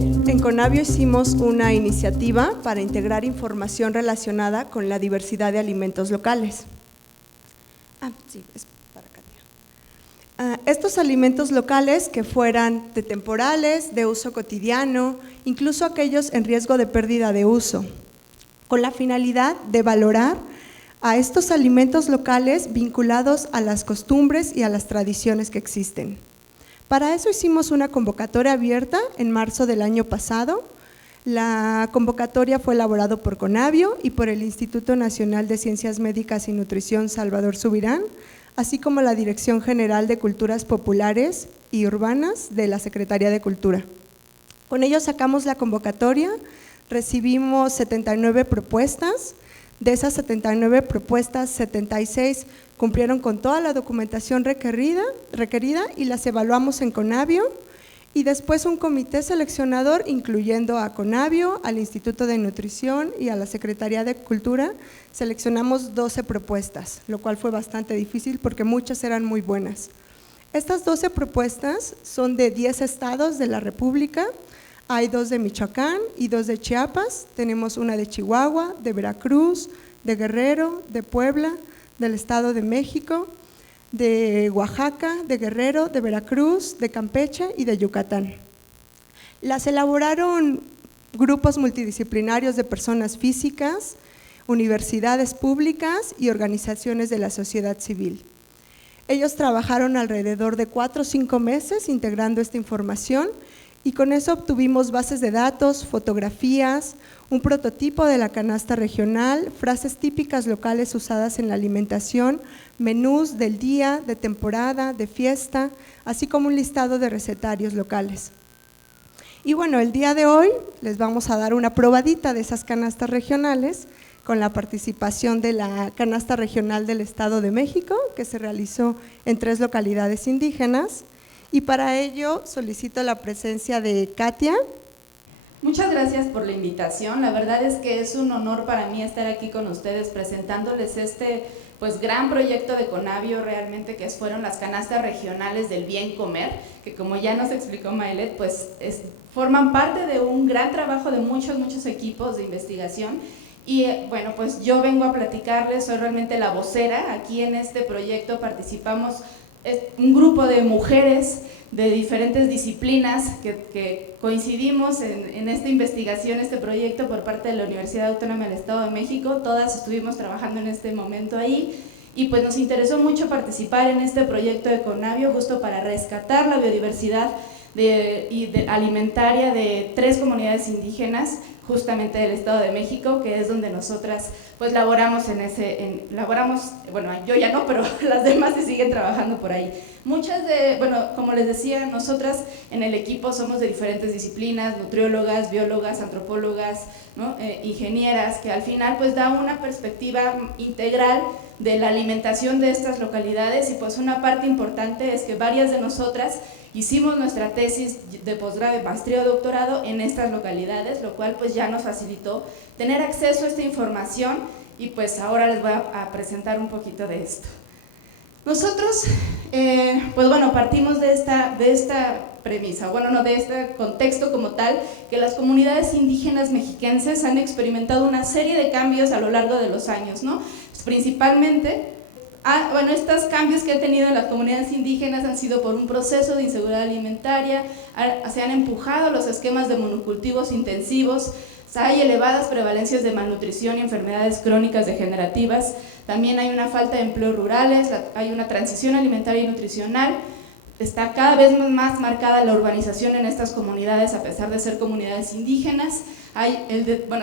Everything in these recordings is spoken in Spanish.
En Conavio hicimos una iniciativa para integrar información relacionada con la diversidad de alimentos locales. Sí, es para acá. Estos alimentos locales que fueran de temporales, de uso cotidiano, incluso aquellos en riesgo de pérdida de uso, con la finalidad de valorar a estos alimentos locales vinculados a las costumbres y a las tradiciones que existen. Para eso hicimos una convocatoria abierta en marzo del año pasado. La convocatoria fue elaborada por Conavio y por el Instituto Nacional de Ciencias Médicas y Nutrición Salvador Subirán, así como la Dirección General de Culturas Populares y Urbanas de la Secretaría de Cultura. Con ello sacamos la convocatoria, recibimos 79 propuestas. De esas 79 propuestas, 76 cumplieron con toda la documentación requerida y las evaluamos en Conavio, y después un comité seleccionador, incluyendo a Conavio, al Instituto de Nutrición y a la Secretaría de Cultura, seleccionamos 12 propuestas, lo cual fue bastante difícil porque muchas eran muy buenas. Estas 12 propuestas son de 10 estados de la República. Hay 2 de Michoacán y 2 de Chiapas, tenemos una de Chihuahua, de Veracruz, de Guerrero, de Puebla, del Estado de México, de Oaxaca, de Guerrero, de Veracruz, de Campeche y de Yucatán. Las elaboraron grupos multidisciplinarios de personas físicas, universidades públicas y organizaciones de la sociedad civil. Ellos trabajaron alrededor de 4 o 5 meses integrando esta información, y con eso obtuvimos bases de datos, fotografías, un prototipo de la canasta regional, frases típicas locales usadas en la alimentación, menús del día, de temporada, de fiesta, así como un listado de recetarios locales. Y bueno, el día de hoy les vamos a dar una probadita de esas canastas regionales con la participación de la canasta regional del Estado de México, que se realizó en 3 localidades indígenas. Y para ello solicito la presencia de Katia. Muchas gracias por la invitación. La verdad es que es un honor para mí estar aquí con ustedes presentándoles este gran proyecto de Conavio, realmente, que fueron las canastas regionales del bien comer, que como ya nos explicó Maelet, forman parte de un gran trabajo de muchos equipos de investigación. Y bueno, pues yo vengo a platicarles, soy realmente la vocera. Aquí en este proyecto participamos un grupo de mujeres de diferentes disciplinas que coincidimos en esta investigación, este proyecto por parte de la Universidad Autónoma del Estado de México. Todas estuvimos trabajando en este momento ahí, y pues nos interesó mucho participar en este proyecto de Conavio, justo para rescatar la biodiversidad alimentaria de 3 comunidades indígenas, justamente del Estado de México, que es donde nosotras pues laboramos bueno, yo ya no, pero las demás se siguen trabajando por ahí. Como les decía, nosotras en el equipo somos de diferentes disciplinas, nutriólogas, biólogas, antropólogas, ¿no? Ingenieras, que al final pues da una perspectiva integral de la alimentación de estas localidades, y pues una parte importante es que varias de nosotras hicimos nuestra tesis de posgrado, maestría o doctorado en estas localidades, lo cual pues ya nos facilitó tener acceso a esta información, y pues ahora les voy a presentar un poquito de esto. Nosotros, partimos de esta premisa, de este contexto como tal, que las comunidades indígenas mexiquenses han experimentado una serie de cambios a lo largo de los años, ¿no? Pues principalmente, estos cambios que han tenido en las comunidades indígenas han sido por un proceso de inseguridad alimentaria, se han empujado los esquemas de monocultivos intensivos, hay elevadas prevalencias de malnutrición y enfermedades crónicas degenerativas, también hay una falta de empleos rurales, hay una transición alimentaria y nutricional, está cada vez más marcada la urbanización en estas comunidades a pesar de ser comunidades indígenas,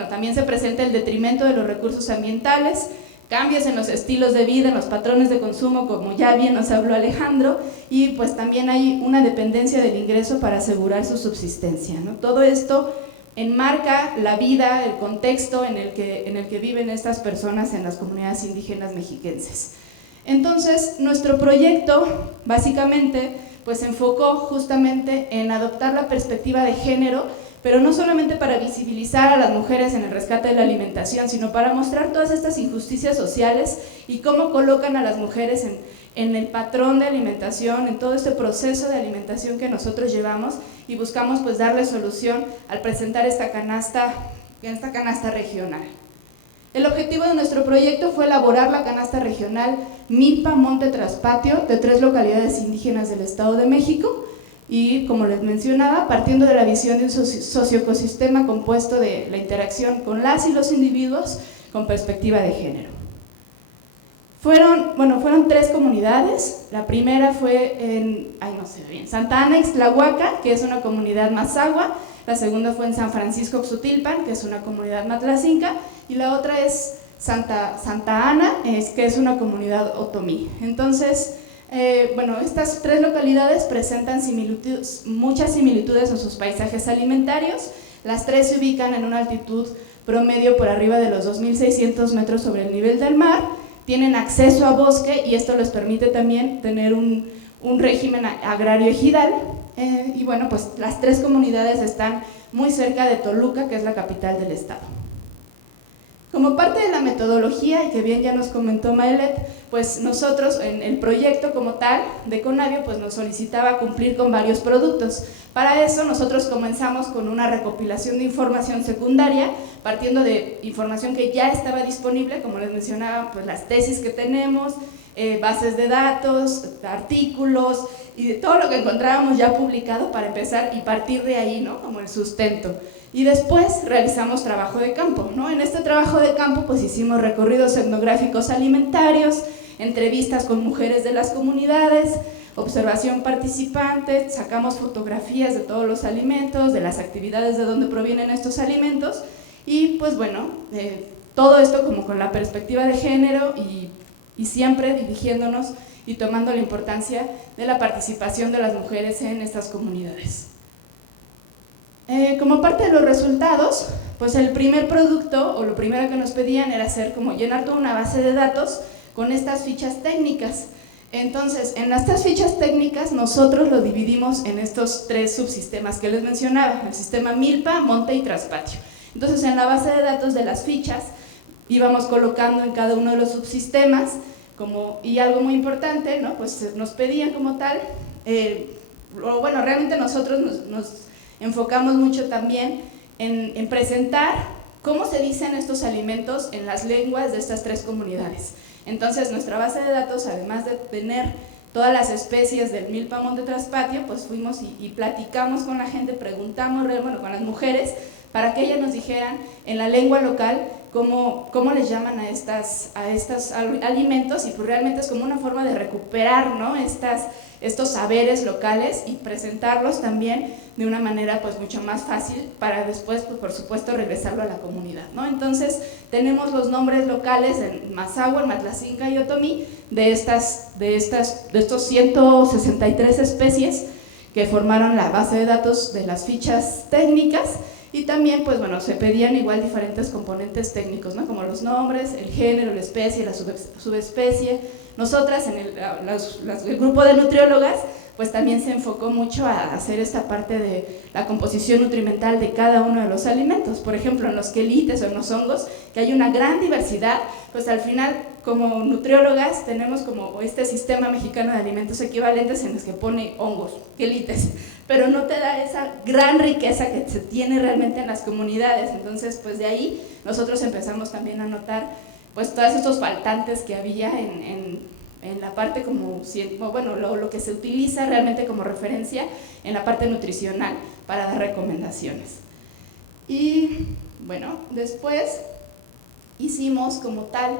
también se presenta el detrimento de los recursos ambientales, cambios en los estilos de vida, en los patrones de consumo, como ya bien nos habló Alejandro, y pues también hay una dependencia del ingreso para asegurar su subsistencia, ¿no? Todo esto enmarca la vida, el contexto en el que viven estas personas en las comunidades indígenas mexiquenses. Entonces, nuestro proyecto básicamente pues se enfocó justamente en adoptar la perspectiva de género, pero no solamente para visibilizar a las mujeres en el rescate de la alimentación, sino para mostrar todas estas injusticias sociales y cómo colocan a las mujeres en el patrón de alimentación, en todo este proceso de alimentación que nosotros llevamos y buscamos pues darle solución al presentar esta canasta regional. El objetivo de nuestro proyecto fue elaborar la canasta regional Milpa Monte Traspatio de 3 localidades indígenas del Estado de México y, como les mencionaba, partiendo de la visión de un socioecosistema compuesto de la interacción con las y los individuos con perspectiva de género. Fueron 3 comunidades. La primera fue en Santa Ana Ixtlahuaca, que es una comunidad mazahua. La segunda fue en San Francisco Xutilpan, que es una comunidad matlacinca, y la otra es Santa Ana, que es una comunidad otomí. Entonces, estas 3 localidades presentan muchas similitudes en sus paisajes alimentarios. Las 3 se ubican en una altitud promedio por arriba de los 2.600 metros sobre el nivel del mar, tienen acceso a bosque y esto les permite también tener un régimen agrario ejidal. Y bueno, pues las 3 comunidades están muy cerca de Toluca, que es la capital del estado. Como parte de la metodología, y que bien ya nos comentó Maelet, pues nosotros en el proyecto como tal de Conavio pues nos solicitaba cumplir con varios productos. Para eso nosotros comenzamos con una recopilación de información secundaria, partiendo de información que ya estaba disponible, como les mencionaba, pues las tesis que tenemos, bases de datos, artículos y de todo lo que encontrábamos ya publicado para empezar y partir de ahí, ¿no? Como el sustento. Y después realizamos trabajo de campo, ¿no? En este trabajo de campo pues hicimos recorridos etnográficos alimentarios, entrevistas con mujeres de las comunidades, observación participante, sacamos fotografías de todos los alimentos, de las actividades de donde provienen estos alimentos y pues bueno, todo esto como con la perspectiva de género y siempre dirigiéndonos y tomando la importancia de la participación de las mujeres en estas comunidades. Como parte de los resultados, pues el primer producto o lo primero que nos pedían era hacer como llenar toda una base de datos con estas fichas técnicas. Entonces, en estas fichas técnicas nosotros lo dividimos en estos 3 subsistemas que les mencionaba, el sistema Milpa, Monte y Traspatio. Entonces, en la base de datos de las fichas íbamos colocando en cada uno de los subsistemas y algo muy importante, ¿no? Pues nos pedían como tal, realmente nosotros nos enfocamos mucho también en presentar cómo se dicen estos alimentos en las lenguas de estas 3 comunidades. Entonces, nuestra base de datos, además de tener todas las especies del Milpa Monte Traspatio, pues fuimos y platicamos con la gente, preguntamos, con las mujeres, para que ellas nos dijeran en la lengua local cómo les llaman a estos alimentos, y pues realmente es como una forma de recuperar, ¿no? estos saberes locales y presentarlos también de una manera pues mucho más fácil para después, pues, por supuesto, regresarlo a la comunidad, ¿no? Entonces, tenemos los nombres locales en mazahua, en matlacinca y otomí de estos 163 especies que formaron la base de datos de las fichas técnicas. Y también, pues bueno, se pedían igual diferentes componentes técnicos, ¿no? Como los nombres, el género, la especie, la subespecie. Nosotras, en el grupo de nutriólogas, pues también se enfocó mucho a hacer esta parte de la composición nutrimental de cada uno de los alimentos. Por ejemplo, en los quelites o en los hongos, que hay una gran diversidad, pues al final, como nutriólogas, tenemos como este sistema mexicano de alimentos equivalentes en los que pone hongos, quelites, pero no te da esa gran riqueza que se tiene realmente en las comunidades. Entonces, pues de ahí nosotros empezamos también a notar pues todos estos faltantes que había en la parte como, bueno, lo que se utiliza realmente como referencia en la parte nutricional para dar recomendaciones. Y bueno, después hicimos como tal,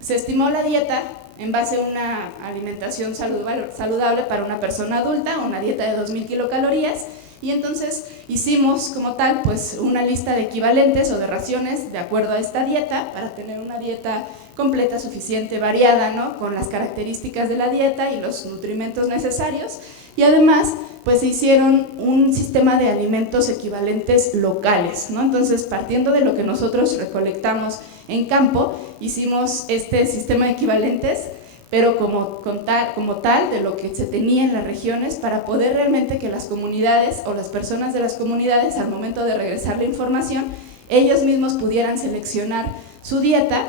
se estimó la dieta en base a una alimentación saludable para una persona adulta, una dieta de 2.000 kilocalorías, y entonces hicimos como tal pues una lista de equivalentes o de raciones de acuerdo a esta dieta para tener una dieta completa, suficiente, variada, ¿no? Con las características de la dieta y los nutrimentos necesarios, y además pues se hicieron un sistema de alimentos equivalentes locales, ¿no? Entonces, partiendo de lo que nosotros recolectamos en campo, hicimos este sistema de equivalentes, pero como tal de lo que se tenía en las regiones, para poder realmente que las comunidades o las personas de las comunidades, al momento de regresar la información, ellos mismos pudieran seleccionar su dieta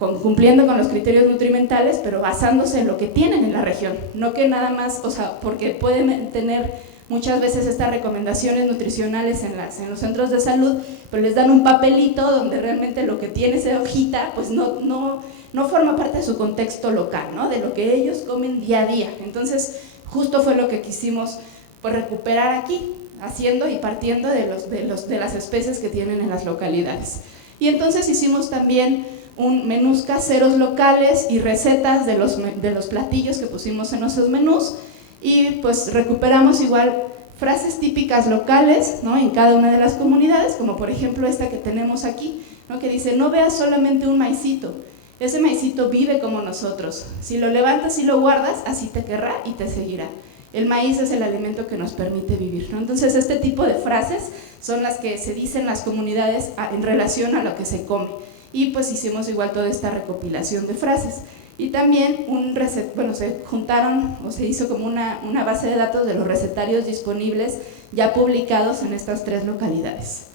cumpliendo con los criterios nutrimentales, pero basándose en lo que tienen en la región, no que nada más, o sea, porque pueden tener muchas veces estas recomendaciones nutricionales en los centros de salud, pero les dan un papelito donde realmente lo que tiene esa hojita, pues no forma parte de su contexto local, ¿no? De lo que ellos comen día a día. Entonces, justo fue lo que quisimos pues recuperar aquí, haciendo y partiendo de las especies que tienen en las localidades. Y entonces hicimos también menús caseros locales y recetas de los platillos que pusimos en nuestros menús, y pues recuperamos igual frases típicas locales, ¿no? En cada una de las comunidades, como por ejemplo esta que tenemos aquí, ¿no? Que dice: no veas solamente un maicito, ese maicito vive como nosotros, si lo levantas y lo guardas, así te querrá y te seguirá. El maíz es el alimento que nos permite vivir, ¿no? Entonces este tipo de frases son las que se dicen en las comunidades en relación a lo que se come, y pues hicimos igual toda esta recopilación de frases. Y también se juntaron o se hizo como una base de datos de los recetarios disponibles ya publicados en estas 3 localidades.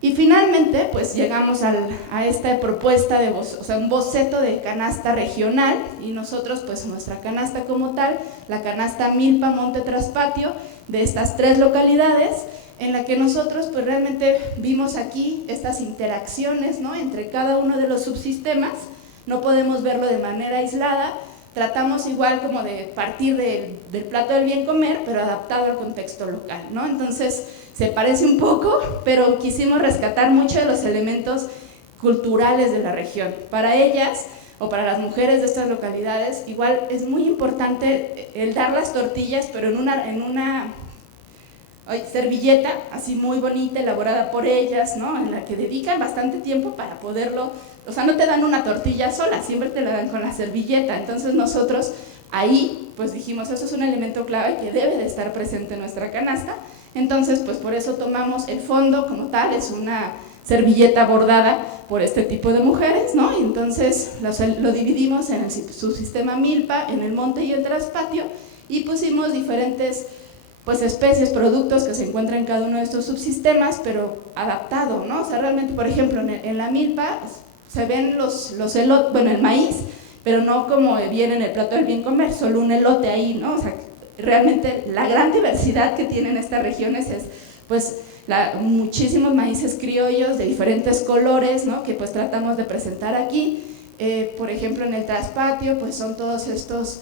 Y finalmente pues llegamos a esta propuesta de un boceto de canasta regional, y nosotros pues nuestra canasta como tal, la canasta Milpa Monte Traspatio de estas 3 localidades, en la que nosotros pues realmente vimos aquí estas interacciones, ¿no? Entre cada uno de los subsistemas. No podemos verlo de manera aislada, tratamos igual como de partir del plato del bien comer, pero adaptado al contexto local, ¿no? Entonces se parece un poco, pero quisimos rescatar mucho de los elementos culturales de la región. Para ellas, o para las mujeres de estas localidades, igual es muy importante el dar las tortillas, pero en una servilleta así muy bonita, elaborada por ellas, ¿no? En la que dedican bastante tiempo para poderlo, o sea, no te dan una tortilla sola, siempre te la dan con la servilleta. Entonces nosotros ahí pues dijimos, eso es un elemento clave que debe de estar presente en nuestra canasta. Entonces pues por eso tomamos el fondo como tal, es una servilleta bordada por este tipo de mujeres, ¿no? Y entonces lo dividimos en el subsistema Milpa, en el monte y el traspatio, y pusimos diferentes pues especies, productos que se encuentran en cada uno de estos subsistemas, pero adaptado, ¿no? O sea, realmente, por ejemplo, en la milpa se ven los elotes, bueno, el maíz, pero no como viene en el plato del bien comer, solo un elote ahí, ¿no? O sea, realmente la gran diversidad que tienen estas regiones es, pues, muchísimos maíces criollos de diferentes colores, ¿no? Que pues tratamos de presentar aquí. Por ejemplo, en el traspatio, pues son todos estos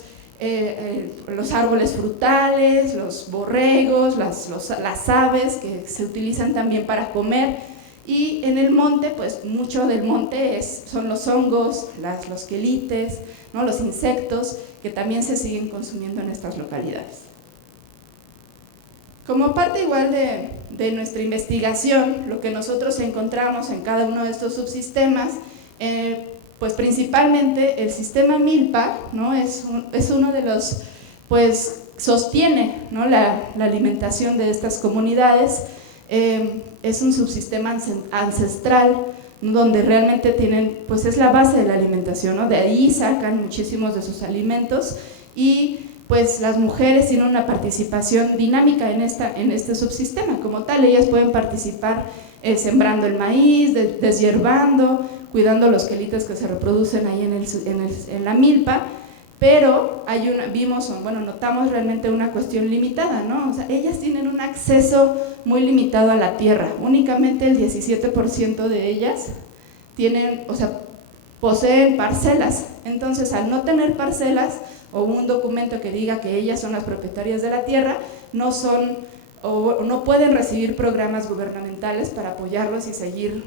los árboles frutales, los borregos, las aves que se utilizan también para comer, y en el monte pues mucho del monte son los hongos, los quelites, ¿no? Los insectos que también se siguen consumiendo en estas localidades. Como parte igual de nuestra investigación, lo que nosotros encontramos en cada uno de estos subsistemas, pues principalmente el sistema Milpa, ¿no? es uno de los, pues sostiene, ¿no? la alimentación de estas comunidades. Es un subsistema ancestral donde realmente tienen, pues es la base de la alimentación, ¿no? De ahí sacan muchísimos de sus alimentos, y pues las mujeres tienen una participación dinámica en este subsistema como tal. Ellas pueden participar sembrando el maíz, deshierbando, cuidando los quelites que se reproducen ahí en la milpa, pero notamos realmente una cuestión limitada, ¿no? O sea, ellas tienen un acceso muy limitado a la tierra, únicamente el 17% de ellas poseen parcelas. Entonces, al no tener parcelas o un documento que diga que ellas son las propietarias de la tierra, no pueden recibir programas gubernamentales para apoyarlos y seguir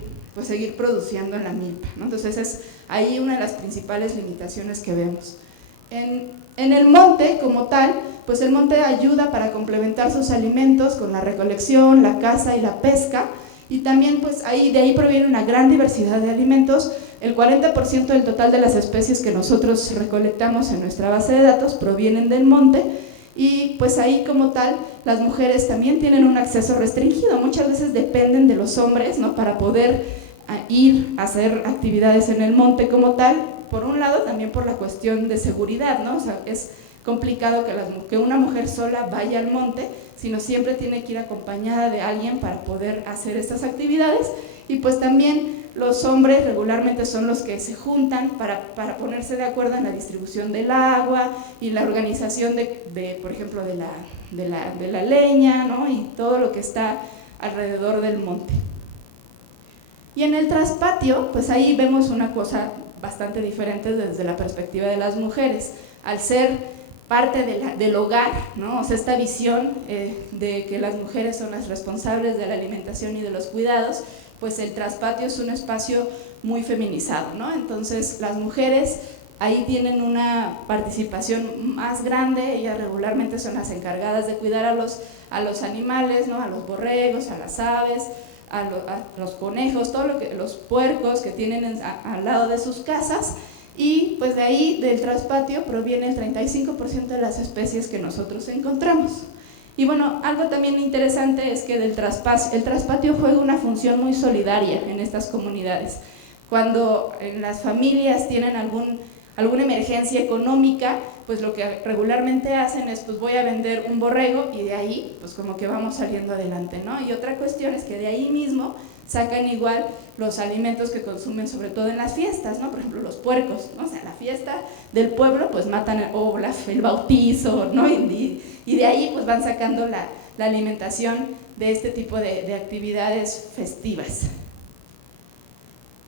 produciendo en la milpa, ¿no? Entonces es ahí una de las principales limitaciones que vemos. En el monte como tal, pues el monte ayuda para complementar sus alimentos con la recolección, la caza y la pesca, y también pues de ahí proviene una gran diversidad de alimentos. El 40% del total de las especies que nosotros recolectamos en nuestra base de datos provienen del monte, y pues ahí como tal las mujeres también tienen un acceso restringido, muchas veces dependen de los hombres, ¿no? Para poder ir a hacer actividades en el monte como tal, por un lado también por la cuestión de seguridad, ¿no? O sea, es complicado que una mujer sola vaya al monte, sino siempre tiene que ir acompañada de alguien para poder hacer estas actividades, y pues también los hombres regularmente son los que se juntan para ponerse de acuerdo en la distribución del agua y la organización por ejemplo, de la leña, ¿no? Y todo lo que está alrededor del monte. Y en el traspatio, pues ahí vemos una cosa bastante diferente desde la perspectiva de las mujeres. Al ser parte del hogar, ¿no? O sea, esta visión de que las mujeres son las responsables de la alimentación y de los cuidados, pues el traspatio es un espacio muy feminizado, ¿no? Entonces las mujeres ahí tienen una participación más grande, ellas regularmente son las encargadas de cuidar a los animales, ¿no? A los borregos, a las aves, a los conejos, los puercos que tienen al lado de sus casas, y pues de ahí, del traspatio, proviene el 35% de las especies que nosotros encontramos. Y bueno, algo también interesante es que el traspatio juega una función muy solidaria en estas comunidades. Cuando en las familias tienen alguna emergencia económica, pues lo que regularmente hacen es, pues voy a vender un borrego, y de ahí, pues como que vamos saliendo adelante, ¿no? Y otra cuestión es que de ahí mismo sacan igual los alimentos que consumen, sobre todo en las fiestas, ¿no? Por ejemplo, los puercos, ¿no? O sea, la fiesta del pueblo, pues matan el bautizo, ¿no? Y de ahí pues van sacando la alimentación de este tipo de actividades festivas.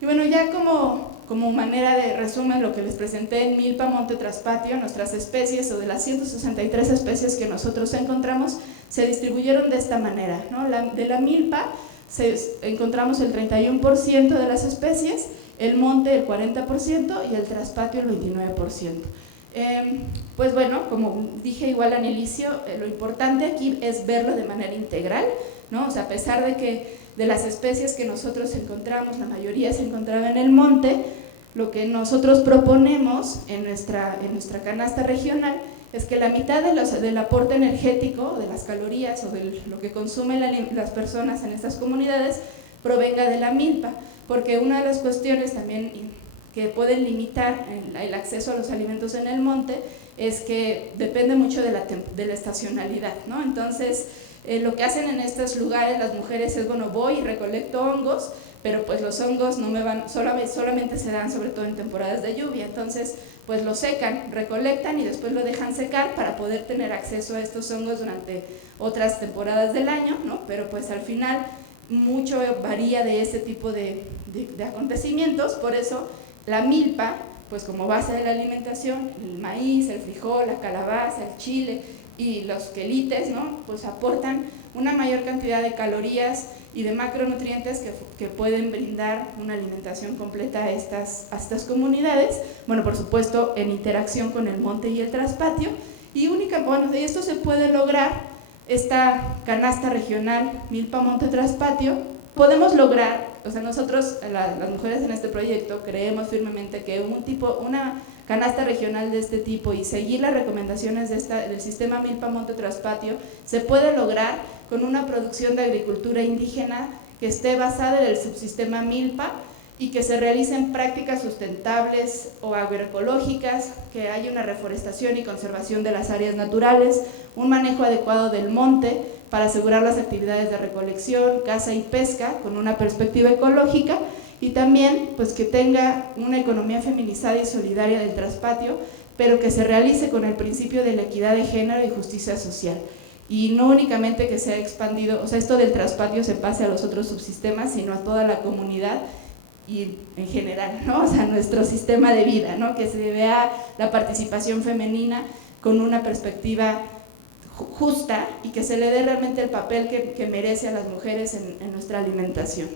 Y bueno, ya como manera de resumen, lo que les presenté en milpa, monte, traspatio, nuestras especies, o de las 163 especies que nosotros encontramos, se distribuyeron de esta manera, ¿no? De la milpa encontramos el 31% de las especies, el monte el 40% y el traspatio el 29%. Pues bueno, como dije igual al inicio, lo importante aquí es verlo de manera integral, ¿no? O sea, a pesar de que de las especies que nosotros encontramos, la mayoría se encontraba en el monte, lo que nosotros proponemos en nuestra canasta regional es que la mitad del aporte energético, de las calorías o de lo que consumen las personas en estas comunidades, provenga de la milpa, porque una de las cuestiones también que pueden limitar el acceso a los alimentos en el monte es que depende mucho de la estacionalidad, ¿no? Entonces, lo que hacen en estos lugares las mujeres es, bueno, voy y recolecto hongos, pero pues los hongos no me van, solamente se dan sobre todo en temporadas de lluvia, entonces pues lo secan, recolectan y después lo dejan secar para poder tener acceso a estos hongos durante otras temporadas del año, ¿no? Pero pues al final mucho varía de este tipo de acontecimientos, por eso la milpa, pues como base de la alimentación, el maíz, el frijol, la calabaza, el chile y los quelites, ¿no? Pues aportan una mayor cantidad de calorías y de macronutrientes que pueden brindar una alimentación completa a estas comunidades, bueno, por supuesto en interacción con el monte y el traspatio, y de esto se puede lograr esta canasta regional milpa, monte, traspatio. Podemos lograr, o sea, nosotros las mujeres en este proyecto creemos firmemente que una canasta regional de este tipo y seguir las recomendaciones del sistema milpa, monte, traspatio se puede lograr con una producción de agricultura indígena que esté basada en el subsistema milpa y que se realicen prácticas sustentables o agroecológicas, que haya una reforestación y conservación de las áreas naturales, un manejo adecuado del monte para asegurar las actividades de recolección, caza y pesca con una perspectiva ecológica, y también pues que tenga una economía feminizada y solidaria del traspatio, pero que se realice con el principio de la equidad de género y justicia social. Y no únicamente que sea expandido, o sea, esto del traspatio se pase a los otros subsistemas, sino a toda la comunidad y en general, ¿no? O sea, nuestro sistema de vida, ¿no? Que se vea la participación femenina con una perspectiva justa y que se le dé realmente el papel que merece a las mujeres en nuestra alimentación.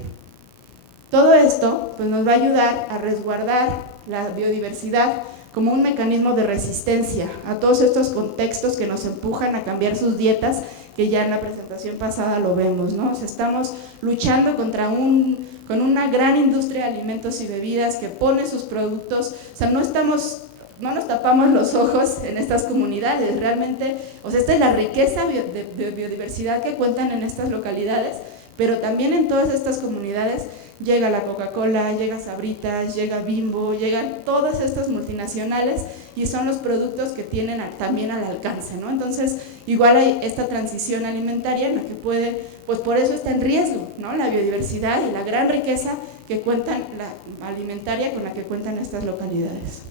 Todo esto pues, nos va a ayudar a resguardar la biodiversidad como un mecanismo de resistencia a todos estos contextos que nos empujan a cambiar sus dietas, que ya en la presentación pasada lo vemos, ¿no? O sea, estamos luchando con una gran industria de alimentos y bebidas que pone sus productos, o sea, no nos tapamos los ojos en estas comunidades, realmente, o sea, esta es la riqueza de biodiversidad que cuentan en estas localidades, pero también en todas estas comunidades llega la Coca-Cola, llega Sabritas, llega Bimbo, llegan todas estas multinacionales y son los productos que tienen también al alcance, ¿no? Entonces, igual hay esta transición alimentaria en la que puede, pues por eso está en riesgo, ¿no? La biodiversidad y la gran riqueza que cuentan, la alimentaria con la que cuentan estas localidades.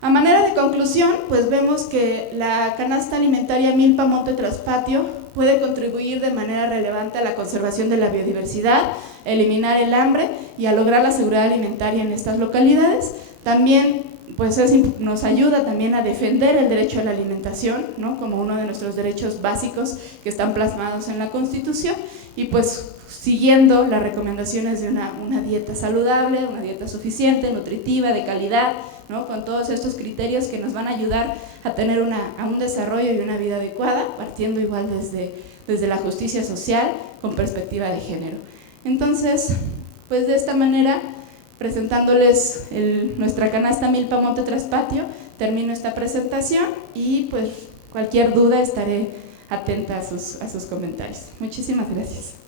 A manera de conclusión, pues vemos que la canasta alimentaria Milpa Monte Traspatio puede contribuir de manera relevante a la conservación de la biodiversidad, eliminar el hambre y a lograr la seguridad alimentaria en estas localidades. También pues nos ayuda también a defender el derecho a la alimentación, ¿no? Como uno de nuestros derechos básicos que están plasmados en la Constitución, y pues siguiendo las recomendaciones de una dieta saludable, una dieta suficiente, nutritiva, de calidad, ¿no? Con todos estos criterios que nos van a ayudar a tener a un desarrollo y una vida adecuada, partiendo igual desde la justicia social con perspectiva de género. Entonces, pues de esta manera, presentándoles nuestra canasta Milpa Monte Traspatio, termino esta presentación y pues cualquier duda estaré atenta a sus comentarios. Muchísimas gracias.